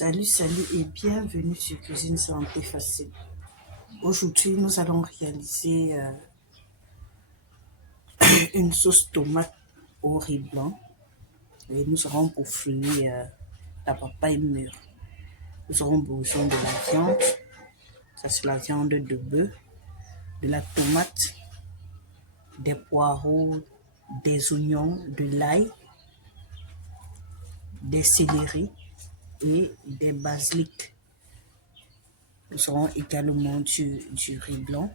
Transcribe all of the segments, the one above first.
Salut et bienvenue sur Cuisine Santé Facile. Aujourd'hui, nous allons réaliser une sauce tomate au riz blanc et nous aurons pour fruit la papaye mûre. Nous aurons besoin de la viande, ça c'est la viande de bœuf, de la tomate, des poireaux, des oignons, de l'ail, des céleris et des basilics. Nous aurons également du riz blanc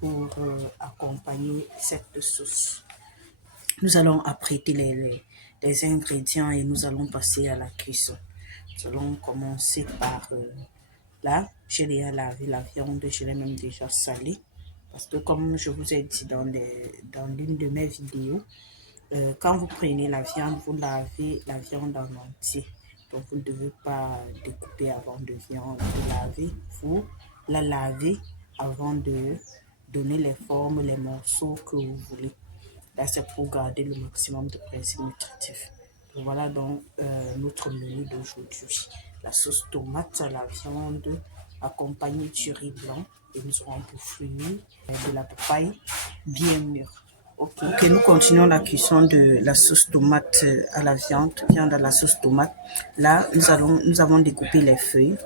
pour accompagner cette sauce. Nous allons apprêter les ingrédients et nous allons passer à la cuisson. Nous allons commencer par là, j'ai déjà lavé la viande, je l'ai même déjà salée. Parce que comme je vous ai dit dans l'une de mes vidéos, quand vous prenez la viande, vous lavez la viande en entier. Donc vous ne devez pas découper avant de laver. Vous la lavez avant de donner les formes, les morceaux que vous voulez. Là, c'est pour garder le maximum de principes nutritifs. Donc, voilà donc notre menu d'aujourd'hui. La sauce tomate à la viande accompagnée du riz blanc. Et nous aurons pour fruit de la papaye bien mûre. Ok, nous continuons la cuisson de la sauce tomate à la viande à la sauce tomate. Là, nous avons découpé les feuilles,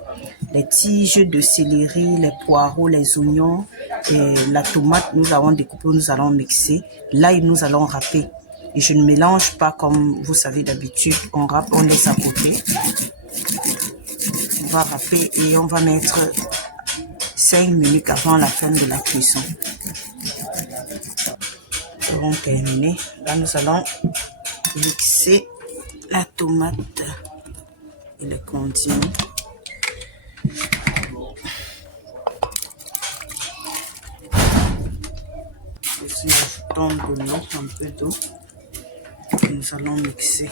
les tiges de céleri, les poireaux, les oignons et la tomate. Nous avons découpé, nous allons mixer. L'ail, nous allons râper. Et je ne mélange pas comme vous savez d'habitude. On râpe, on laisse à côté. On va râper et on va mettre 5 minutes avant la fin de la cuisson. Nous avons terminé. Là, nous allons mixer la tomate et les condiments. Aussi, ajoutons de l'eau, un peu d'eau. Et nous allons mixer.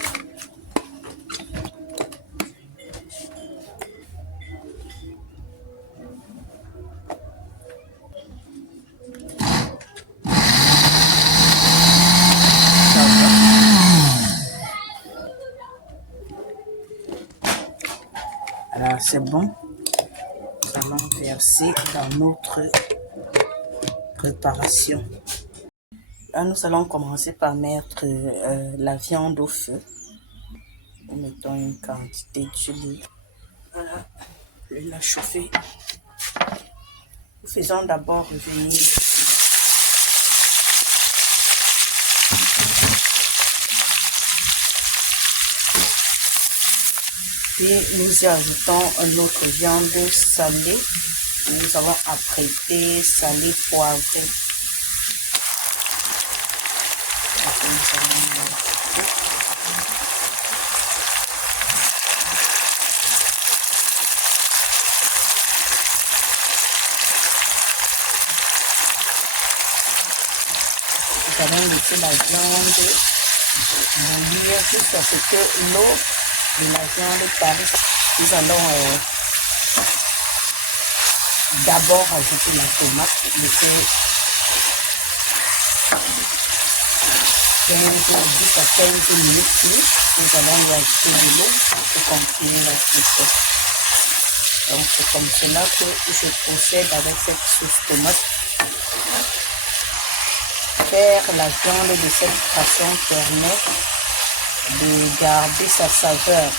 Voilà, c'est bon. Nous allons verser dans notre préparation. Là, nous allons commencer par mettre la viande au feu. Nous mettons une quantité d'huile. Voilà, l'huile a chauffé. Nous faisons d'abord revenir et nous y ajoutons notre viande salée. Nous allons apprêter, saler, poivrer. Nous allons laisser la viande bouillir jusqu'à ce que l'eau de la viande paraisse. Nous allons d'abord ajouter la tomate, laisser 10 à 15 minutes plus. Nous allons y ajouter de l'eau pour continuer la cuisson. Donc c'est comme cela que je procède avec cette sauce tomate. Faire la viande de cette façon permet de garder sa saveur.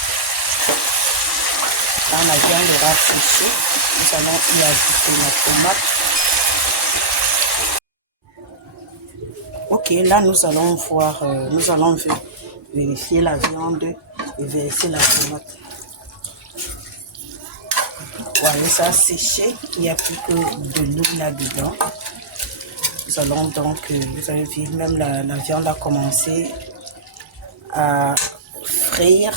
Quand la viande aura séché, nous allons y ajouter la tomate. Ok, là nous allons voir, nous allons vérifier la viande et verser la tomate. Voilà, ça a séché, il n'y a plus que de l'eau là-dedans. Nous allons donc, vous avez vu, même la viande a commencé à frire.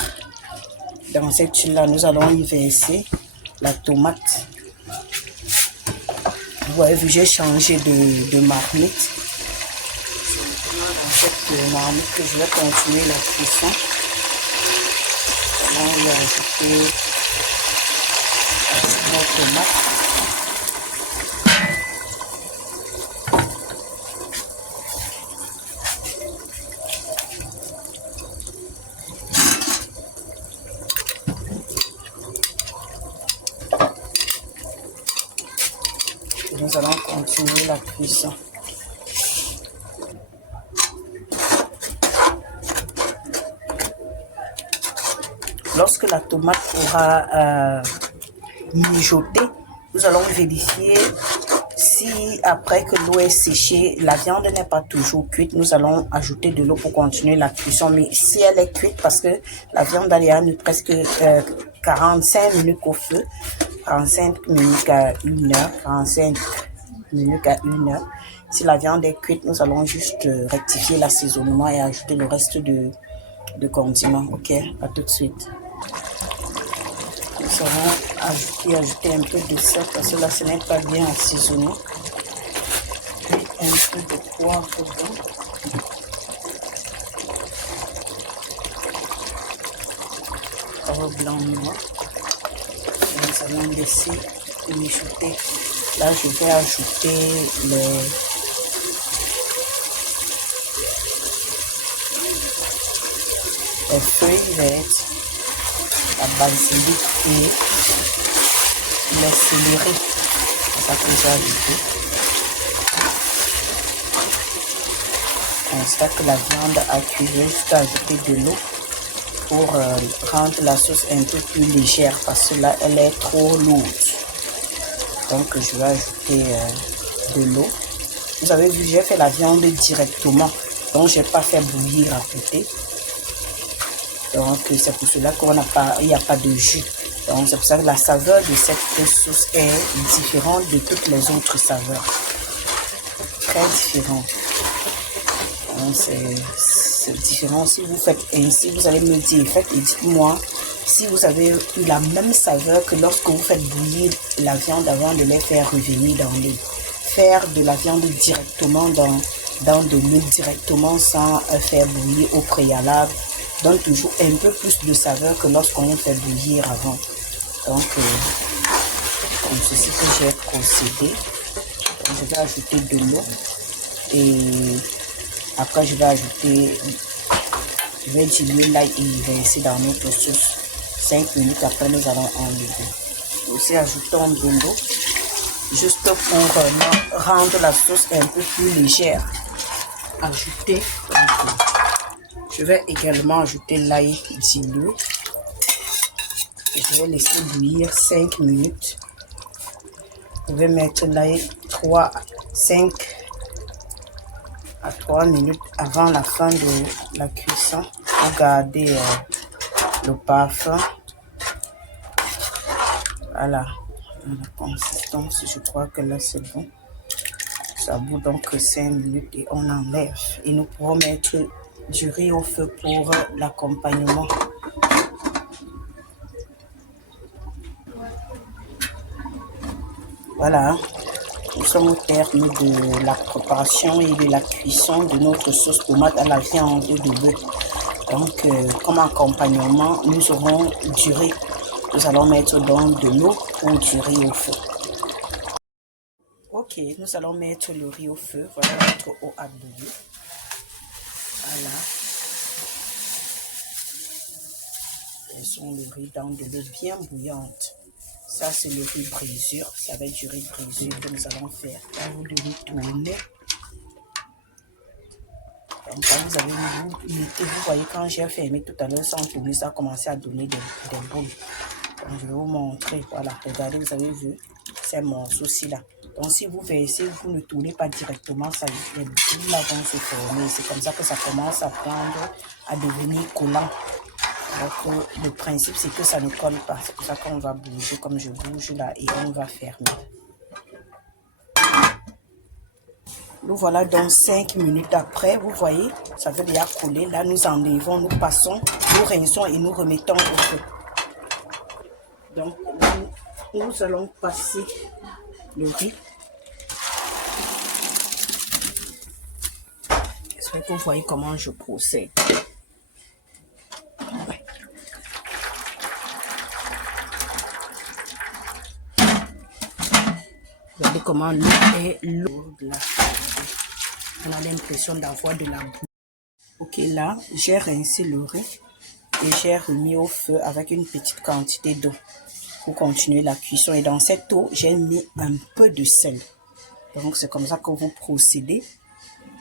Dans cette huile-là, nous allons y verser la tomate. Vous avez vu, j'ai changé de marmite. C'est dans cette marmite que je vais continuer la cuisson. Nous allons y ajouter la tomate. continuer la cuisson. Lorsque la tomate aura mijoté, nous allons vérifier si après que l'eau est séchée, la viande n'est pas toujours cuite. Nous allons ajouter de l'eau pour continuer la cuisson. Mais si elle est cuite, parce que la viande elle a mis presque 45 minutes au feu, 45 minutes à 1 heure, 45 minutes à 1 heure. Si la viande est cuite, nous allons juste rectifier l'assaisonnement et ajouter le reste de condiments. Ok, à tout de suite. Nous allons ajouter un peu de sel parce que là ce n'est pas bien assaisonné. Et un peu de poivre dedans. Poivre blanc noir. Et nous allons laisser mijoter. Là je vais ajouter les feuilles vertes, la basilic et le céleri. C'est ça que j'ai ajouté. Une fois que la viande a cuit, je vais juste ajouter de l'eau pour rendre la sauce un peu plus légère parce que là elle est trop lourde. Donc je vais ajouter de l'eau. Vous avez vu, j'ai fait la viande directement, donc je n'ai pas fait bouillir à côté. Donc c'est pour cela il n'y a pas de jus. Donc c'est pour ça que la saveur de cette sauce est différente de toutes les autres saveurs. Très différente. C'est différent. Si vous faites ainsi, vous allez me dire, faites et dites-moi si vous avez eu la même saveur que lorsque vous faites bouillir la viande avant de les faire revenir dans l'eau. Faire de la viande directement dans de l'eau directement sans faire bouillir au préalable donne toujours un peu plus de saveur que lorsqu'on fait bouillir avant. Donc, comme ceci que j'ai procédé, je vais ajouter de l'eau et après je vais diluer l'ail et verser dans notre sauce. 5 minutes après, nous allons enlever. Aussi ajoutons de l'eau juste pour rendre la sauce un peu plus légère. Je vais également ajouter l'ail dilué. Je vais laisser bouillir 5 minutes. Je vais mettre l'ail 5 à 3 minutes avant la fin de la cuisson pour garder le parfum. Voilà, la consistance, je crois que là c'est bon. Ça bout donc 5 minutes et on enlève. Et nous pourrons mettre du riz au feu pour l'accompagnement. Voilà, nous sommes au terme de la préparation et de la cuisson de notre sauce tomate à la viande de bœuf. Donc, comme accompagnement, nous aurons du riz. Nous allons mettre donc de l'eau pour du riz au feu. Ok, nous allons mettre le riz au feu. Voilà notre eau à bouillir. Voilà. Laissons le riz dans de l'eau bien bouillante. Ça, c'est le riz brisure. Ça va être du riz brisure que nous allons faire. Là, vous devez tourner. Donc, quand vous avez vous voyez, quand j'ai fermé tout à l'heure sans tourner, ça a commencé à donner des boules. Donc, je vais vous montrer. Voilà, regardez, vous avez vu ces morceaux-ci là. Donc, si vous versez, vous ne tournez pas directement, ça, les boules là vont se former. C'est comme ça que ça commence à prendre, à devenir collant. Donc, le principe, c'est que ça ne colle pas. C'est pour ça qu'on va bouger comme je bouge là et on va fermer. Nous voilà donc 5 minutes après. Vous voyez, ça veut déjà coller. Là, nous enlevons, nous passons, nous rinçons et nous remettons au feu. Donc, nous allons passer le riz. J'espère que vous voyez comment je procède. Regardez comment l'eau est lourde là. On a l'impression d'avoir de la boue. Ok, là, j'ai rincé le riz et j'ai remis au feu avec une petite quantité d'eau pour continuer la cuisson. Et dans cette eau, j'ai mis un peu de sel. Donc, c'est comme ça que vous procédez.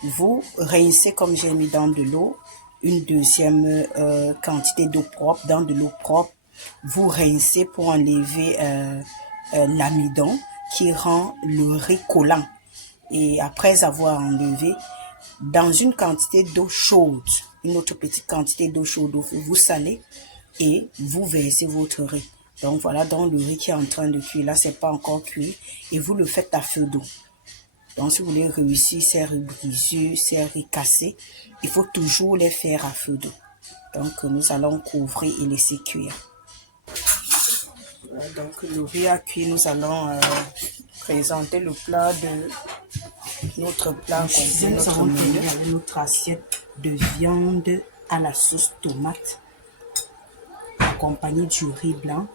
Vous rincez, comme j'ai mis dans de l'eau, une deuxième quantité d'eau propre, dans de l'eau propre. Vous rincez pour enlever l'amidon qui rend le riz collant. Et après avoir enlevé, dans une quantité d'eau chaude, une autre petite quantité d'eau chaude, vous salez et vous versez votre riz. Donc voilà, donc le riz qui est en train de cuire, là c'est pas encore cuit et vous le faites à feu d'eau. Donc si vous voulez réussir ces riz brisés, ces riz cassés, il faut toujours les faire à feu d'eau. Donc nous allons couvrir et laisser cuire. Voilà, donc le riz a cuit, nous allons présenter le plat de notre plat complet, notre menu avec notre assiette de viande à la sauce tomate accompagnée du riz blanc.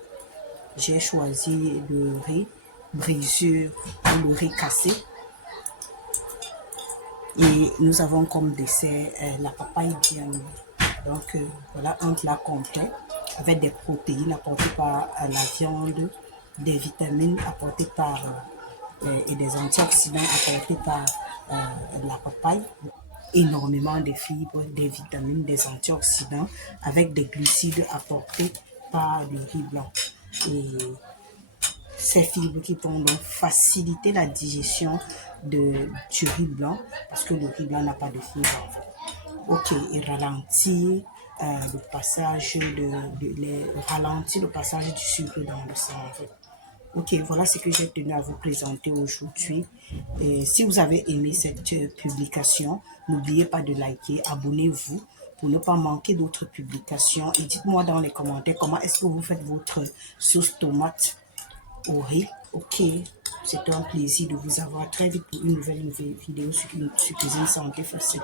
J'ai choisi le riz brisure ou le riz cassé. Et nous avons comme dessert la papaye bien mûre. Donc voilà un plat complet avec des protéines apportées par la viande, des vitamines apportées par et des antioxydants apportés par la papaye, énormément de fibres, des vitamines, des antioxydants avec des glucides apportés par le riz blanc. Et ces fibres qui vont donc faciliter la digestion du riz blanc parce que le riz blanc n'a pas de fibres en fait. Ok, et ralentir le passage ralentir le passage du sucre dans le sang en fait. Ok, voilà ce que j'ai tenu à vous présenter aujourd'hui. Si vous avez aimé cette publication, n'oubliez pas de liker, abonnez-vous pour ne pas manquer d'autres publications. Et dites-moi dans les commentaires comment est-ce que vous faites votre sauce tomate au riz. Ok, c'est un plaisir de vous avoir très vite pour une nouvelle vidéo sur Cuisine Santé Facile.